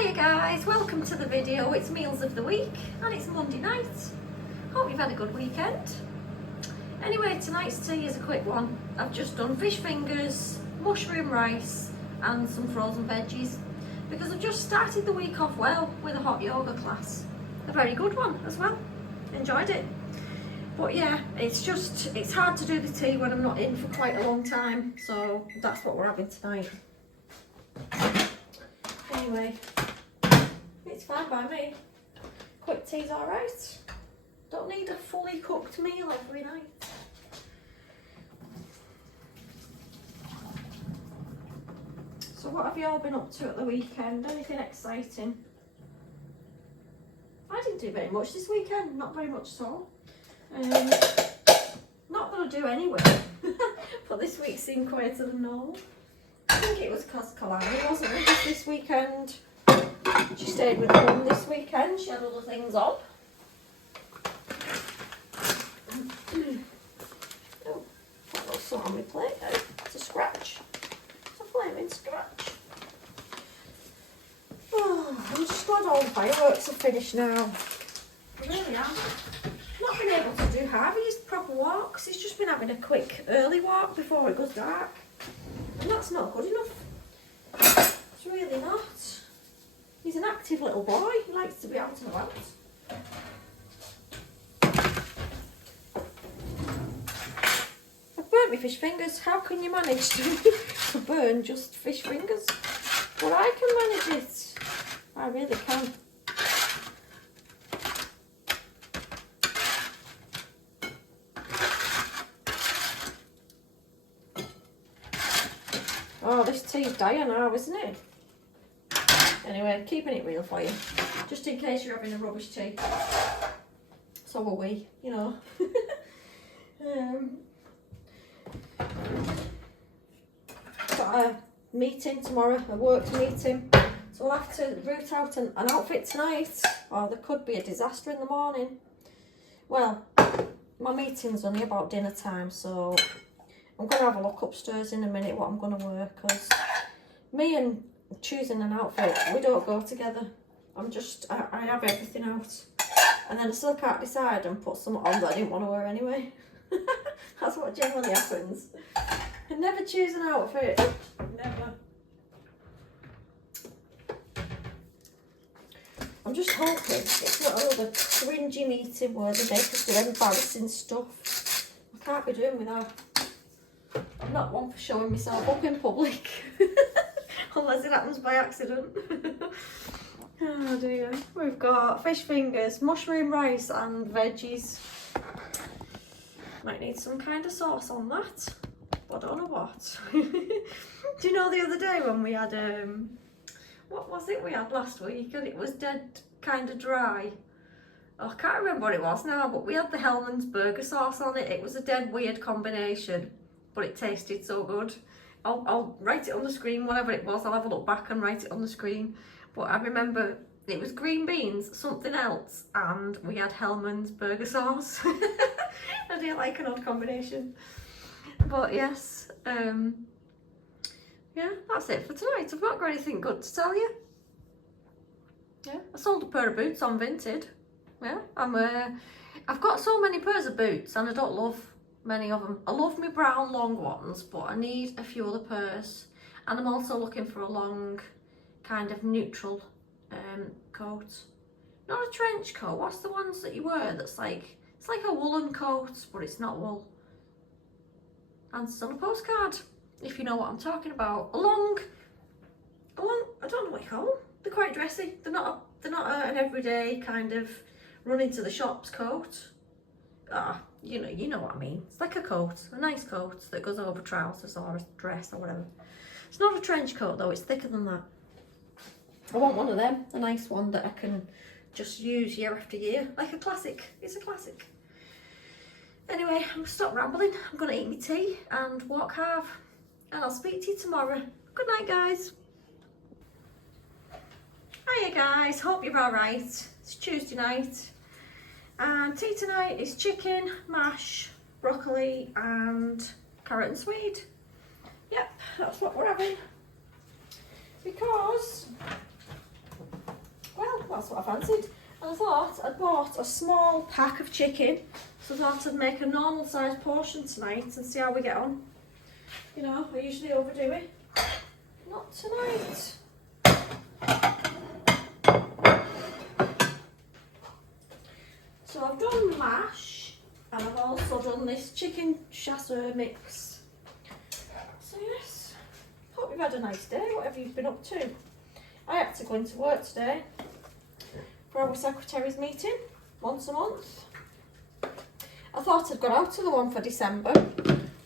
Hiya guys, welcome to the video. It's Meals of the Week and it's Monday night. Hope you've had a good weekend. Anyway, tonight's tea is a quick one. I've just done fish fingers, mushroom rice and some frozen veggies because I've just started the week off well with a hot yoga class. A very good one as well. Enjoyed it. But yeah, it's hard to do the tea when I'm not in for quite a long time, so that's what we're having tonight. Anyway, it's fine by me. Quick tea's alright. Don't need a fully cooked meal every night. So what have you all been up to at the weekend? Anything exciting? I didn't do very much this weekend, not very much at all. Not that I do anyway, but this week seemed quieter than normal. I think it was because Kalani wasn't with us this weekend. She stayed with mum this weekend. She had other things on. Oh, that looks so on my plate now. It's a scratch. It's a flaming scratch. Oh, I'm just glad all the fireworks are finished now. I really am. Not been able to do Harvey's proper walks. He's just been having a quick early walk before it goes dark. And that's not good enough. It's really not. He's an active little boy. He likes to be out and about. I've burnt my fish fingers. How can you manage to burn just fish fingers? Well, I can manage it. I really can. Oh, this tea's dying now, isn't it? Anyway, keeping it real for you. Just in case you're having a rubbish tea. So are we, you know. Got a meeting tomorrow, a work meeting. So we'll have to root out an outfit tonight. Or there could be a disaster in the morning. Well, my meeting's only about dinner time, so I'm going to have a look upstairs in a minute what I'm going to wear, because me and choosing an outfit, we don't go together. I have everything out and then I still can't decide and put something on that I didn't want to wear anyway. That's what generally happens. I never choose an outfit, never. I'm just hoping it's not another cringy meeting where they make us do embarrassing stuff. I can't be doing with that. I'm not one for showing myself up in public. Unless it happens by accident. Oh dear. We've got fish fingers, mushroom rice and veggies. Might need some kind of sauce on that. But I don't know what. Do you know the other day when we had, what was it we had last week? And it was dead kind of dry. Oh, I can't remember what it was now, but we had the Hellman's burger sauce on it. It was a dead weird combination, but it tasted so good. I'll write it on the screen, whatever it was. I'll have a look back and write it on the screen. But I remember it was green beans, something else, and we had Hellman's burger sauce. I do like an odd combination. But yes, yeah, that's it for tonight. I've not got anything good to tell you. Yeah, I sold a pair of boots on Vinted. Yeah, I've got so many pairs of boots and I don't love many of them. I love my brown long ones, but I need a few other pairs, and I'm also looking for a long kind of neutral coat, not a trench coat. What's the ones that you wear that's like, it's like a woolen coat but it's not wool? Answers on a postcard, if you know what I'm talking about. A long, I don't know what you call them. They're quite dressy. They're not an everyday kind of run into the shops coat. You know what I mean. It's like a coat, a nice coat that goes over trousers or a dress or whatever. It's not a trench coat though, it's thicker than that. I want one of them, a nice one that I can just use year after year, like a classic. It's a classic. Anyway, I'm going to stop rambling. I'm going to eat my tea and walk half, and I'll speak to you tomorrow. Good night, guys. Hiya guys, hope you're alright. It's Tuesday night. And tea tonight is chicken, mash, broccoli and carrot and swede. Yep, that's what we're having. Because fancied. And I thought I'd bought a small pack of chicken, so I thought I'd make a normal sized portion tonight and see how we get on. You know, I usually overdo it. Not tonight. So I've done mash, and I've also done this chicken chasseur mix. So yes, hope you've had a nice day, whatever you've been up to. I had to go into work today for our secretary's meeting, once a month. I thought I'd got out of the one for December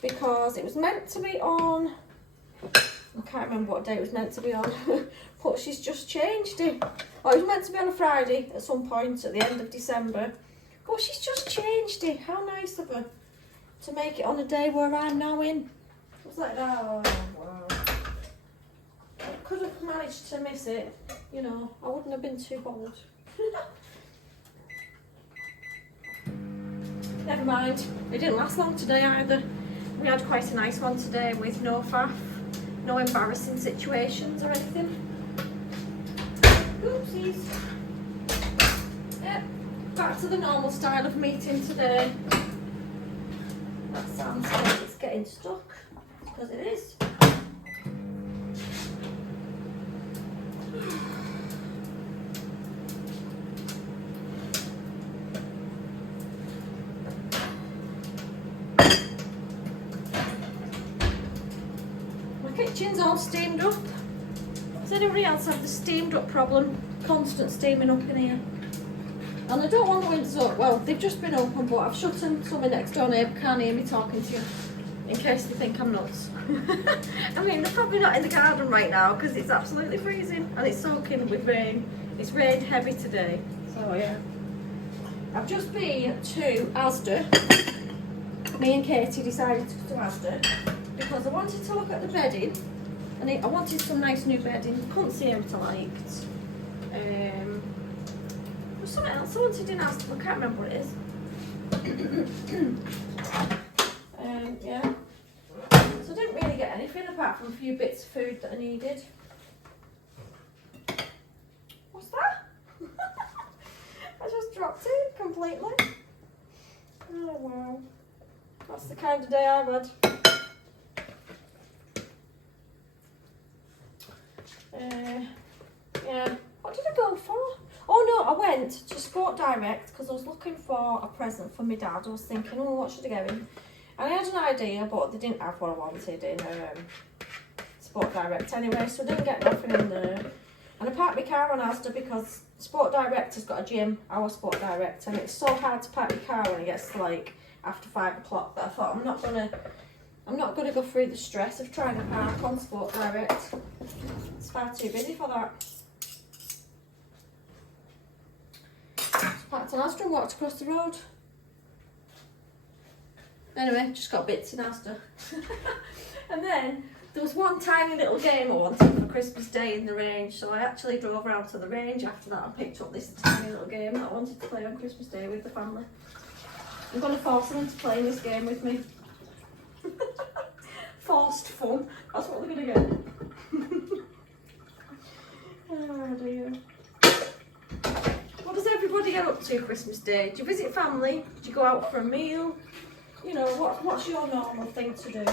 because it was meant to be on, I can't remember what day it was meant to be on, but she's just changed it. Oh, it was meant to be on a Friday at some point at the end of December, but she's just changed it. How nice of her to make it on a day where I'm now in. I was like, oh wow. I could have managed to miss it, you know, I wouldn't have been too bothered. Never mind, it didn't last long today either. We had quite a nice one today with no faff, no embarrassing situations or anything. Oopsies. Yep, back to the normal style of meeting today. That sounds like it's getting stuck, because it is. Kitchen's all steamed up. Does anybody else have the steamed up problem? Constant steaming up in here. And I don't want the windows up. Well, they've just been open, but I've shut them so my next door neighbour can't hear me talking to you, in case they think I'm nuts. I mean, they're probably not in the garden right now because it's absolutely freezing and it's soaking with rain. It's rained heavy today, so yeah. I've just been to Asda. Me and Katie decided to go to Asda because I wanted to look at the bedding, and I wanted some nice new bedding. Couldn't see everything I liked. There's something else I wanted in Asda, I can't remember what it is. Yeah. So I didn't really get anything apart from a few bits of food that I needed. What's that? I just dropped it completely. Oh wow. That's the kind of day I've had. Yeah, what did I go for? Oh no, I went to Sport Direct because I was looking for a present for my dad. I was thinking, oh, what should I get him? And I had an idea, but they didn't have what I wanted in Sport Direct anyway, so I didn't get nothing in there. And I parked my car on Asda because Sport Direct has got a gym, our Sport Direct, and it's so hard to park your car when it gets to like after 5 o'clock that I thought I'm not gonna go through the stress of trying to park on Sport Direct. It's far too busy for that. Just parked on Asda and walked across the road. Anyway, just got bits in Asda. And then there was one tiny little game I wanted for Christmas Day in the range, so I actually drove around to the range after that and picked up this tiny little game that I wanted to play on Christmas Day with the family. I'm going to force them into playing this game with me. Forced fun, that's what they're going to get. Oh dear. What does everybody get up to Christmas Day? Do you visit family? Do you go out for a meal? You know, what's your normal thing to do?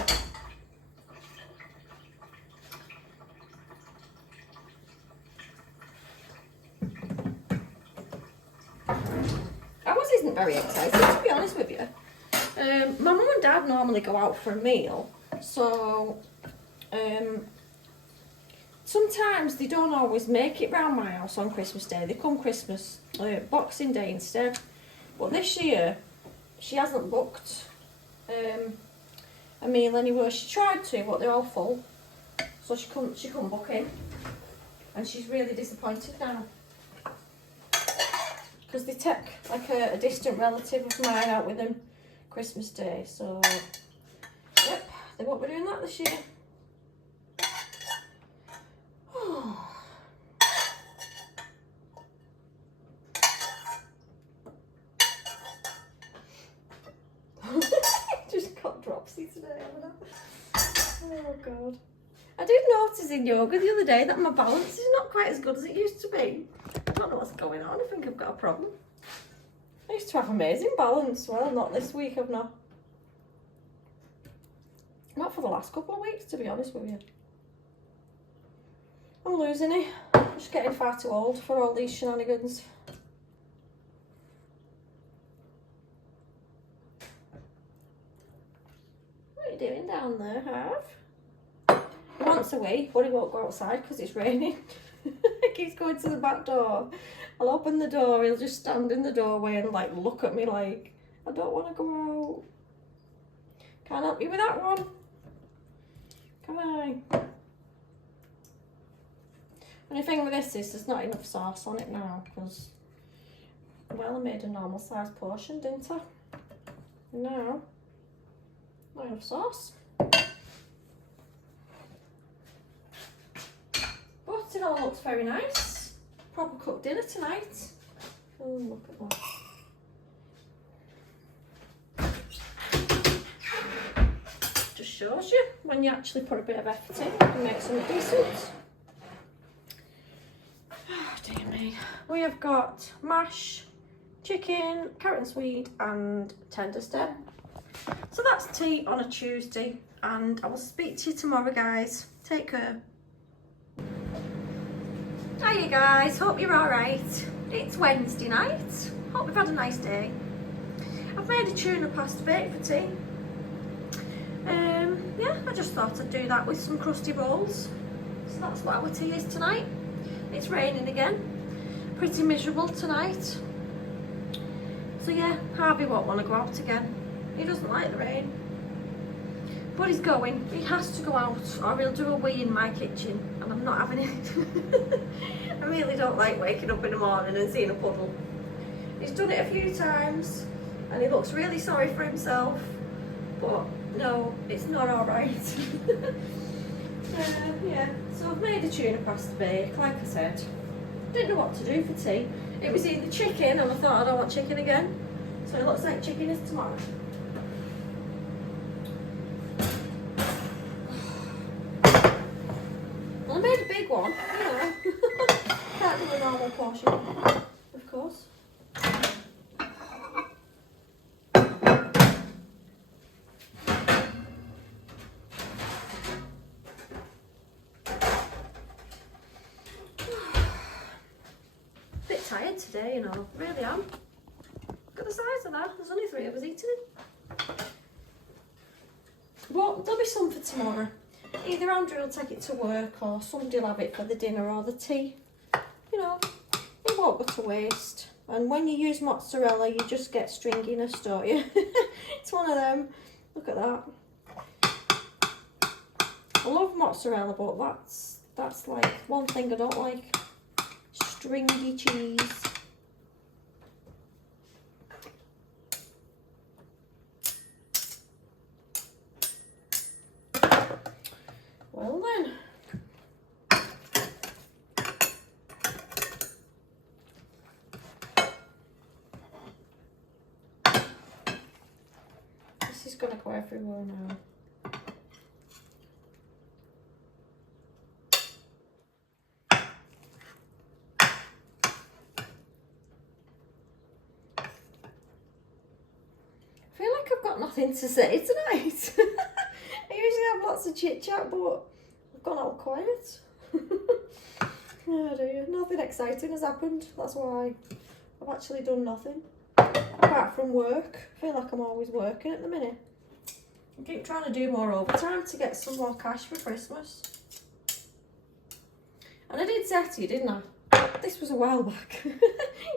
Ours isn't very exciting, to be honest with you. My mum and dad normally go out for a meal, so sometimes they don't always make it round my house on Christmas Day. They come Boxing Day instead. But this year, she hasn't booked a meal anywhere. She tried to, but they're all full, so she couldn't book in, and she's really disappointed now. Because they took like a distant relative of mine out with them Christmas Day, so yep, they won't be doing that this year. Just got dropsy today, haven't I? Oh god. I did notice in yoga the other day that my balance is not quite as good as it used to be. I don't know what's going on. I think I've got a problem. I used to have amazing balance. Well, not this week, I've not. Not for the last couple of weeks, to be honest with you. I'm losing it. I'm just getting far too old for all these shenanigans. What are you doing down there, Harv? He wants away, but he won't go outside because it's raining. He keeps going to the back door. I'll open the door, he'll just stand in the doorway and like look at me like, I don't want to go out. Can't help you with that one. Can I? Only thing with this is there's not enough sauce on it now because, well, I made a normal sized portion, didn't I? No, not enough sauce. But it all looks very nice. Proper cooked dinner tonight. Oh, look at that. Just shows you when you actually put a bit of effort in, you can make something decent. Oh, dear me. We have got mash, chicken, carrot and swede and tender stem. So that's tea on a Tuesday and I will speak to you tomorrow, guys. Take care. Hiya guys, hope you're alright. It's Wednesday night. Hope you've had a nice day. I've made a tuna pasta bake for tea. Yeah, I just thought I'd do that with some crusty rolls. So that's what our tea is tonight. It's raining again. Pretty miserable tonight. So yeah, Harvey won't want to go out again. He doesn't like the rain. But he's going. He has to go out or he'll do a wee in my kitchen and I'm not having it. I really don't like waking up in the morning and seeing a puddle. He's done it a few times and he looks really sorry for himself. But no, it's not alright. Yeah, so I've made a tuna pasta bake, like I said. Didn't know what to do for tea. It was either chicken and I thought I don't want chicken again. So it looks like chicken is tomorrow. Well, I made a big one, you know. Can't do a normal portion, of course. Bit tired today, you know, really am. Look at the size of that, there's only 3 of us eating it. But there'll be some for tomorrow. Either Andrew will take it to work or somebody will have it for the dinner or the tea. You know, it won't go to waste. And when you use mozzarella, you just get stringiness, don't you? It's one of them. Look at that. I love mozzarella, but that's like one thing I don't like. Stringy cheese. Well then. This is going to go everywhere now. I feel like I've got nothing to say tonight. I usually have lots of chit chat, but I've gone all quiet. Oh dear, nothing exciting has happened. That's why I've actually done nothing apart from work. I feel like I'm always working at the minute. I keep trying to do more overtime to get some more cash for Christmas. And I did say to you, didn't I? This was a while back.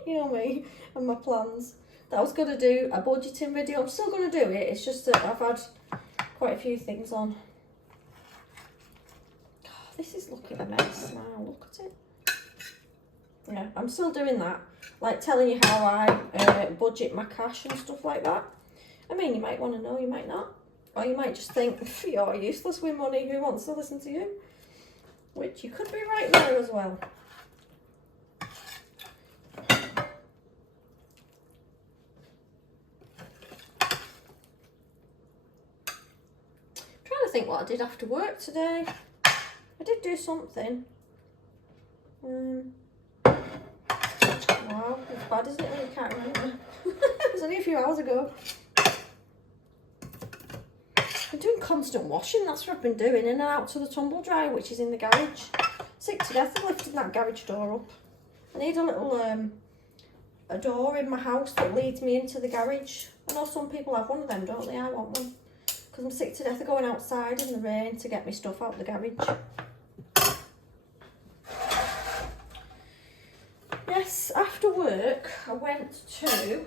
You know me and my plans. That I was going to do a budgeting video. I'm still going to do it. It's just that I've had quite a few things on. Oh, this is looking a mess now. Look at it. Yeah, I'm still doing that. Like telling you how I budget my cash and stuff like that. I mean, you might want to know, you might not. Or you might just think, you're useless with money. Who wants to listen to you? Which you could be right there as well. Think what I did after work today. I did do something. Wow, it's bad, isn't it, when you can't remember? It was only a few hours ago. I'm doing constant washing, that's what I've been doing, in and out to the tumble dryer, which is in the garage. Sick to death of lifting that garage door up. I need a little a door in my house that leads me into the garage. I know some people have one of them, don't they? I want one. Because I'm sick to death of going outside in the rain to get my stuff out of the garage. Yes, after work I went to,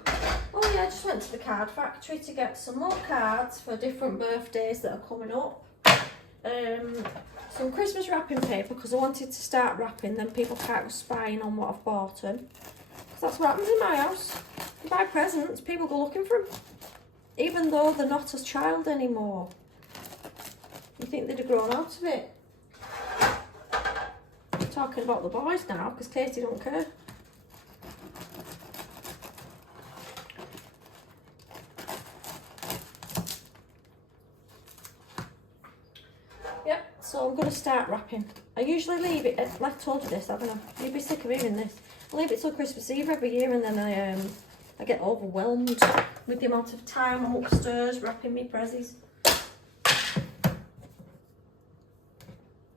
oh yeah, I just went to the card factory to get some more cards for different birthdays that are coming up. Some Christmas wrapping paper because I wanted to start wrapping, then people can't go spying on what I've bought them. Because that's what happens in my house. You buy presents, people go looking for them. Even though they're not a child anymore. You think they'd have grown out of it. I'm talking about the boys now because Katie don't care. Yep, so I'm going to start wrapping. I usually leave it, I've told you this, haven't I? You'd be sick of hearing this. I leave it till Christmas Eve every year and then I get overwhelmed with the amount of time I'm upstairs wrapping me prezzies.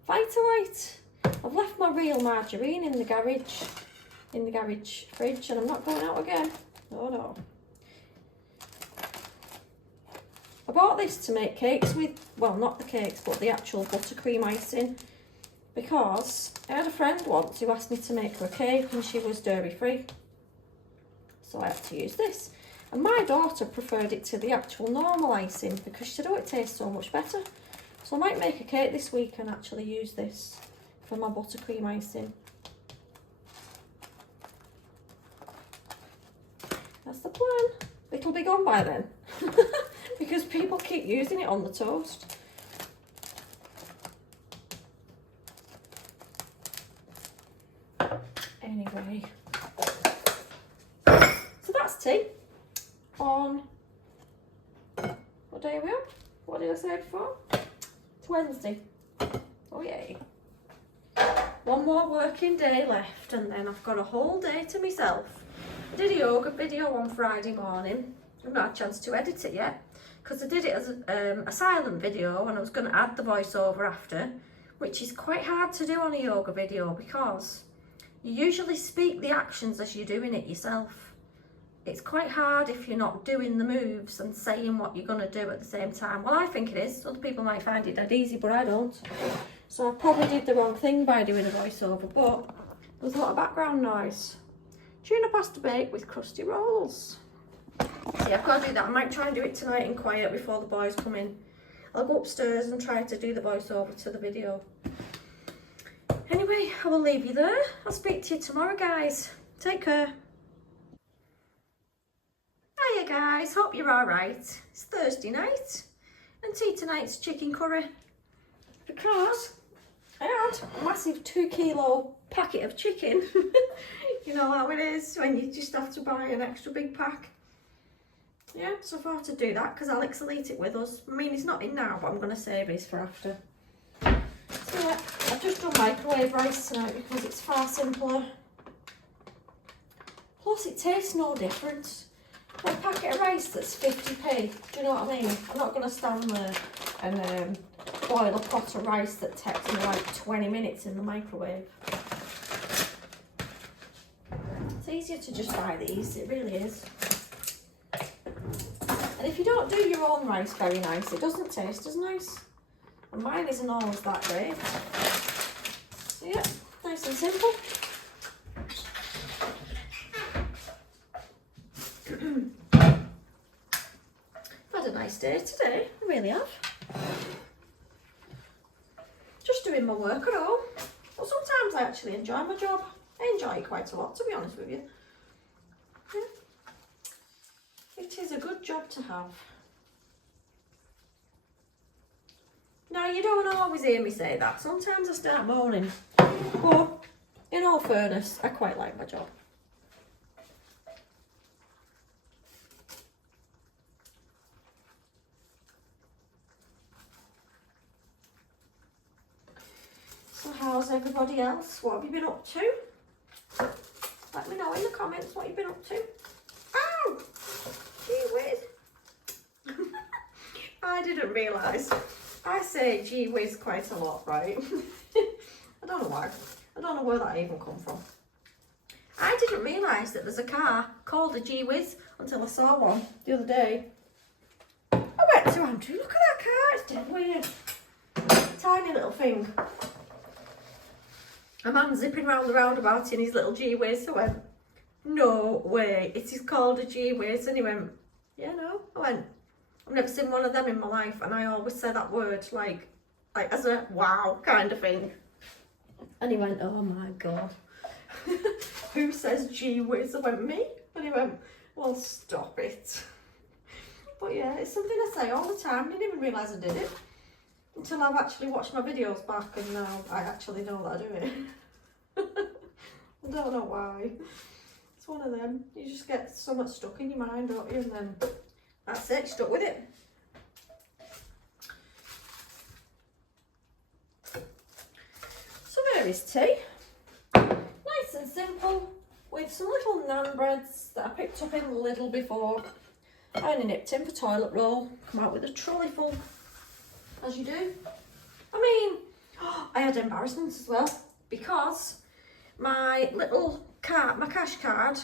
Vitalite. I've left my real margarine in the garage fridge, and I'm not going out again. Oh no. I bought this to make cakes with, well, not the cakes, but the actual buttercream icing, because I had a friend once who asked me to make her a cake and she was dairy free. So I had to use this. And my daughter preferred it to the actual normal icing because she said, oh, it tastes so much better. So I might make a cake this week and actually use this for my buttercream icing. That's the plan. It'll be gone by then because people keep using it on the toast. Anyway. So that's tea on, what day are we on? What did I say before? It's Wednesday. Oh yay. One more working day left and then I've got a whole day to myself. I did a yoga video on Friday morning. I've not had a chance to edit it yet because I did it as a silent video and I was going to add the voiceover after, which is quite hard to do on a yoga video because you usually speak the actions as you're doing it yourself. It's quite hard if you're not doing the moves and saying what you're going to do at the same time. Well, I think it is. Other people might find it dead easy, but I don't. So I probably did the wrong thing by doing a voiceover, but there was a lot of background noise. Tuna pasta bake with crusty rolls. So yeah, I've got to do that. I might try and do it tonight in quiet before the boys come in. I'll go upstairs and try to do the voiceover to the video. Anyway, I will leave you there. I'll speak to you tomorrow, guys. Take care. Hiya guys, hope you're alright. It's Thursday night and tea tonight's chicken curry because I had a massive 2 kilo packet of chicken. You know how it is when you just have to buy an extra big pack. Yeah, so I thought I'd do that because Alex will eat it with us. I mean, he's not in now, but I'm going to save his for after. So yeah, I've just done microwave rice tonight because it's far simpler. Plus it tastes no different. A packet of rice that's 50p, do you know what I mean? I'm not going to stand there and boil a pot of rice that takes me like 20 minutes in the microwave. It's easier to just buy these, it really is. And if you don't do your own rice very nice, it doesn't taste as nice. And mine isn't always that great. So yeah, nice and simple. I've had a nice day today, I really have. Just doing my work at home. But sometimes I actually enjoy my job. I enjoy it quite a lot, to be honest with you. Yeah. It is a good job to have. Now, you don't always hear me say that. Sometimes I start moaning. But, in all fairness, I quite like my job. everybody else? What have you been up to? Let me know in the comments what you've been up to. Ow! Gee whiz. I didn't realise. I say gee whiz quite a lot, right? I don't know why. I don't know where that even come from. I didn't realise that there's a car called a gee whiz until I saw one the other day. I went to Andrew, look at that car, it's dead weird. Tiny little thing. A man zipping round the roundabout in his little gee whiz. I went, no way, it is called a gee whiz. And he went, yeah, no. I went, I've never seen one of them in my life, and I always say that word like as a wow kind of thing. And he went, oh my god. Who says gee whiz? I went, me? And he went, well, stop it. But yeah, it's something I say all the time. I didn't even realise I did it until I've actually watched my videos back, and now I actually know that I do it. I don't know why. It's one of them. You just get so much stuck in your mind, don't you? And then that's it, stuck with it. So there is tea. Nice and simple, with some little naan breads that I picked up in Lidl before. I only nipped in for toilet roll. Come out with a trolley full, as you do. I mean, I had embarrassments as well, because my little card, my cash card,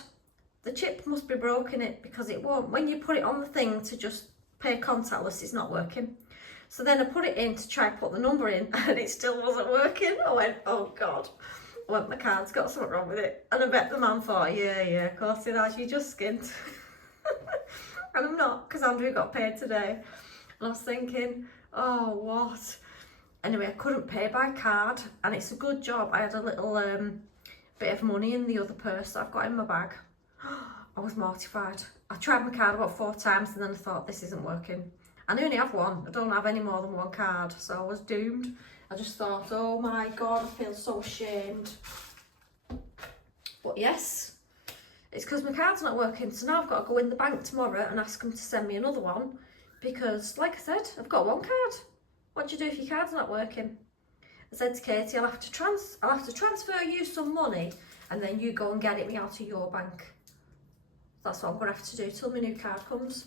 the chip must be broken it, because it won't, when you put it on the thing to just pay contactless, it's not working. So then I put it in to try and put the number in, and it still wasn't working. I went, oh god. I went, my card's got something wrong with it. And I bet the man thought, yeah, of course it has, you just skint. And I'm not, because Andrew got paid today. And I was thinking, oh, what? Anyway, I couldn't pay by card, and it's a good job I had a little bit of money in the other purse that I've got in my bag. I was mortified. I tried my card about 4 times, and then I thought, this isn't working. I only have one. I don't have any more than one card, so I was doomed. I just thought, oh my god, I feel so ashamed. But yes, it's because my card's not working, so now I've got to go in the bank tomorrow and ask them to send me another one, because like I said, I've got one card. What do you do if your card's not working? I said to Katie, I'll have to transfer you some money, and then you go and get it me out of your bank. That's what I'm going to have to do till my new card comes.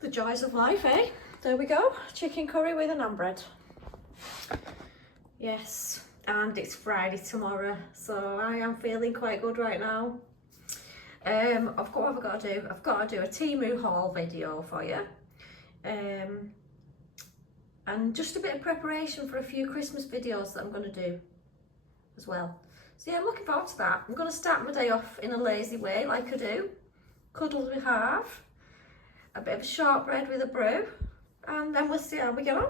The joys of life, eh? There we go. Chicken curry with a naan bread. Yes, and it's Friday tomorrow, so I am feeling quite good right now. What have I got to do? I've got to do a Temu haul video for you. And just a bit of preparation for a few Christmas videos that I'm going to do as well. So yeah, I'm looking forward to that. I'm going to start my day off in a lazy way, like I do. Cuddle with half, a bit of a shortbread with a brew, and then we'll see how we get on.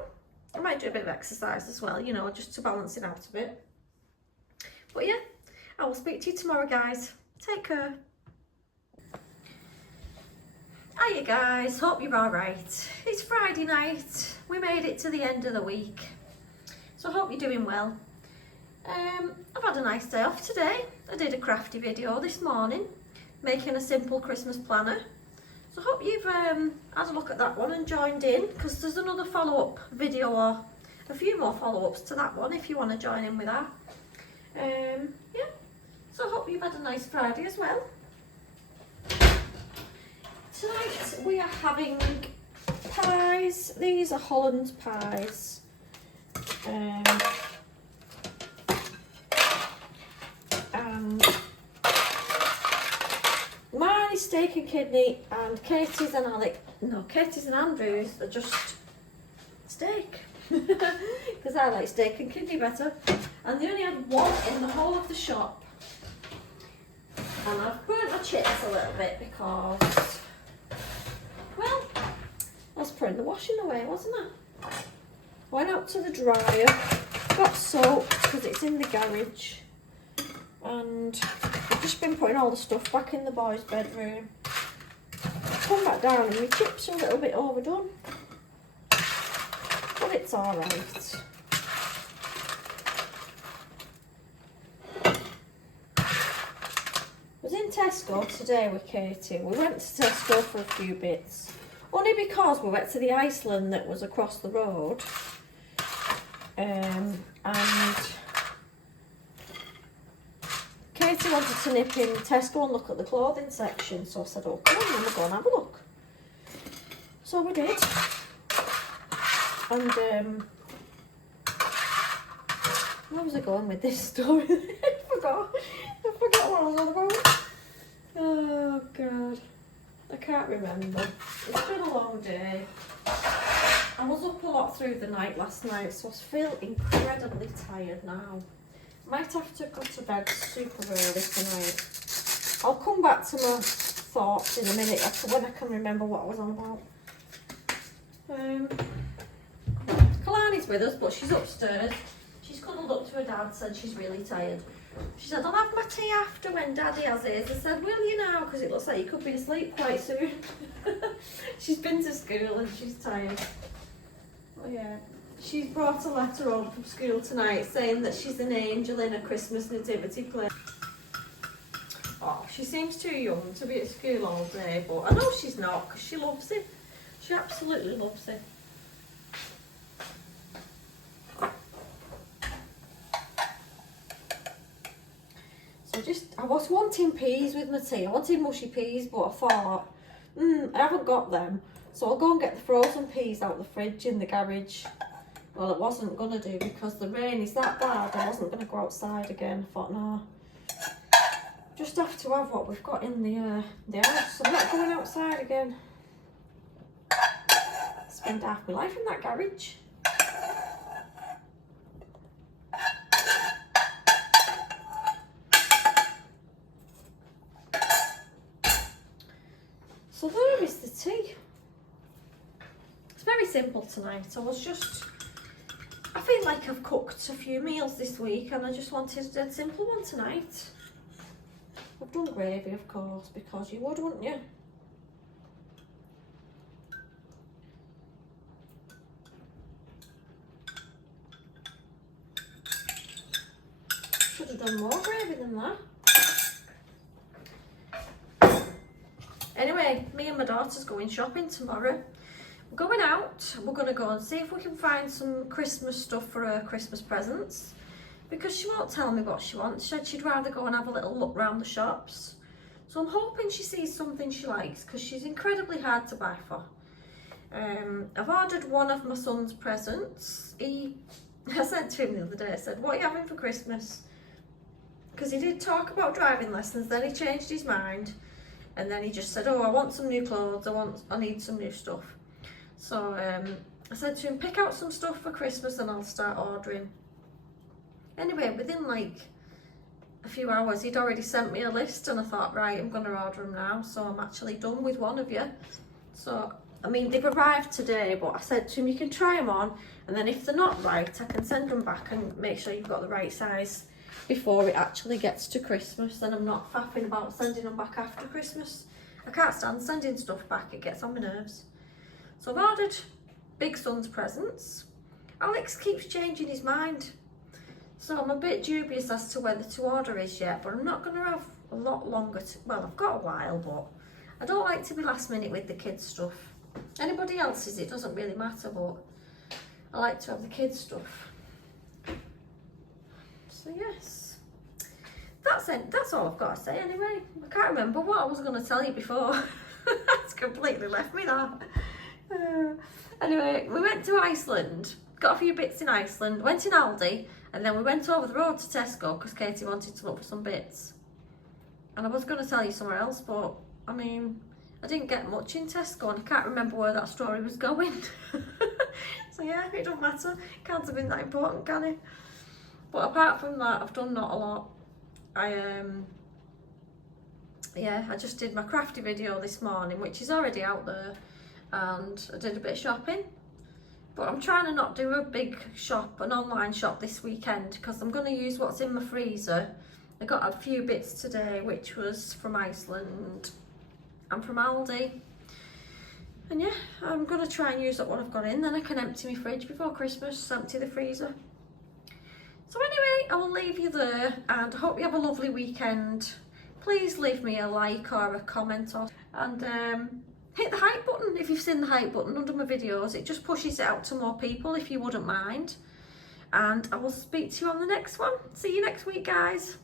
I might do a bit of exercise as well, you know, just to balance it out a bit. But yeah, I will speak to you tomorrow, guys. Take care. Hiya guys, hope you're alright. It's Friday night. We made it to the end of the week. So I hope you're doing well. I've had a nice day off today. I did a crafty video this morning, making a simple Christmas planner. So I hope you've had a look at that one and joined in, because there's another follow-up video, or a few more follow-ups to that one if you want to join in with that. Yeah, so I hope you've had a nice Friday as well. Tonight we are having pies. These are Holland pies. And mine is steak and kidney, and Katie's and Andrew's are just steak. Because I like steak and kidney better. And they only had one in the whole of the shop. And I've burnt my chips a little bit because, well, I was putting the washing away, wasn't I? Went out to the dryer, got soaked because it's in the garage, and I've just been putting all the stuff back in the boys' bedroom. Come back down and my chips are a little bit overdone, but it's alright. I was in Tesco today with Katie. We went to Tesco for a few bits, only because we went to the Iceland that was across the road, and Katie wanted to nip in Tesco and look at the clothing section, so I said, oh, come on, we'll go and have a look. So we did. And, where was I going with this story? I forgot what I was on about. Oh, God. I can't remember. It's been a long day. I was up a lot through the night last night, so I feel incredibly tired now. Might have to go to bed super early tonight. I'll come back to my thoughts in a minute when I can remember what I was on about. Kalani's with us, but she's upstairs. She's cuddled up to her dad, said she's really tired. She said, I'll have my tea after when Daddy has his. I said, will you now? Because it looks like you could be asleep quite soon. She's been to school and she's tired. Oh yeah. She's brought a letter home from school tonight saying that she's an angel in a Christmas nativity play. Oh, she seems too young to be at school all day, but I know she's not because she loves it. She absolutely loves it. So I was wanting peas with my tea. I wanted mushy peas, but I thought, I haven't got them. So I'll go and get the frozen peas out of the fridge in the garage. Well, it wasn't going to do because the rain is that bad. I wasn't going to go outside again. I thought, no. Just have to have what we've got in the house. I'm not going outside again. Spend half my life in that garage. So there is the tea. It's very simple tonight. I feel like I've cooked a few meals this week and I just wanted a simple one tonight. I've done gravy, of course, because you would, wouldn't you? Should have done more gravy than that. Anyway, me and my daughter's going shopping tomorrow. We're going out. We're going to go and see if we can find some Christmas stuff for her Christmas presents. Because she won't tell me what she wants. She said she'd rather go and have a little look round the shops. So I'm hoping she sees something she likes because she's incredibly hard to buy for. I've ordered one of my son's presents. I said to him the other day, I said, what are you having for Christmas? Because he did talk about driving lessons, then he changed his mind. And then he just said, oh, I want some new clothes, I need some new stuff. So I said to him, pick out some stuff for Christmas and I'll start ordering. Anyway, within like a few hours, he'd already sent me a list and I thought, right, I'm going to order them now. So I'm actually done with one of you. So, I mean, they've arrived today, but I said to him, you can try them on. And then if they're not right, I can send them back and make sure you've got the right size before it actually gets to Christmas. And I'm not faffing about sending them back after Christmas. I can't stand sending stuff back, it gets on my nerves. So I've ordered Big Son's presents. Alex keeps changing his mind. So I'm a bit dubious as to whether to order his yet, but I'm not going to have a lot longer. Well, I've got a while, but I don't like to be last minute with the kids' stuff. Anybody else's, it doesn't really matter, but I like to have the kids' stuff. So yes, that's it. That's all I've got to say anyway. I can't remember what I was going to tell you before. It's completely left me that. Anyway, we went to Iceland, got a few bits in Iceland, went in Aldi, and then we went over the road to Tesco because Katie wanted to look for some bits. And I was going to tell you somewhere else, but I mean, I didn't get much in Tesco and I can't remember where that story was going. So yeah, it don't matter. It can't have been that important, can it? But apart from that, I've done not a lot. I just did my crafty video this morning, which is already out there, and I did a bit of shopping. But I'm trying to not do a big shop, an online shop this weekend, because I'm going to use what's in my freezer. I got a few bits today, which was from Iceland and from Aldi. And yeah, I'm going to try and use up what I've got in, then I can empty my fridge before Christmas, empty the freezer. So anyway, I will leave you there, and I hope you have a lovely weekend. Please leave me a like or a comment, and hit the hype button if you've seen the hype button under my videos. It just pushes it out to more people if you wouldn't mind. And I will speak to you on the next one. See you next week, guys.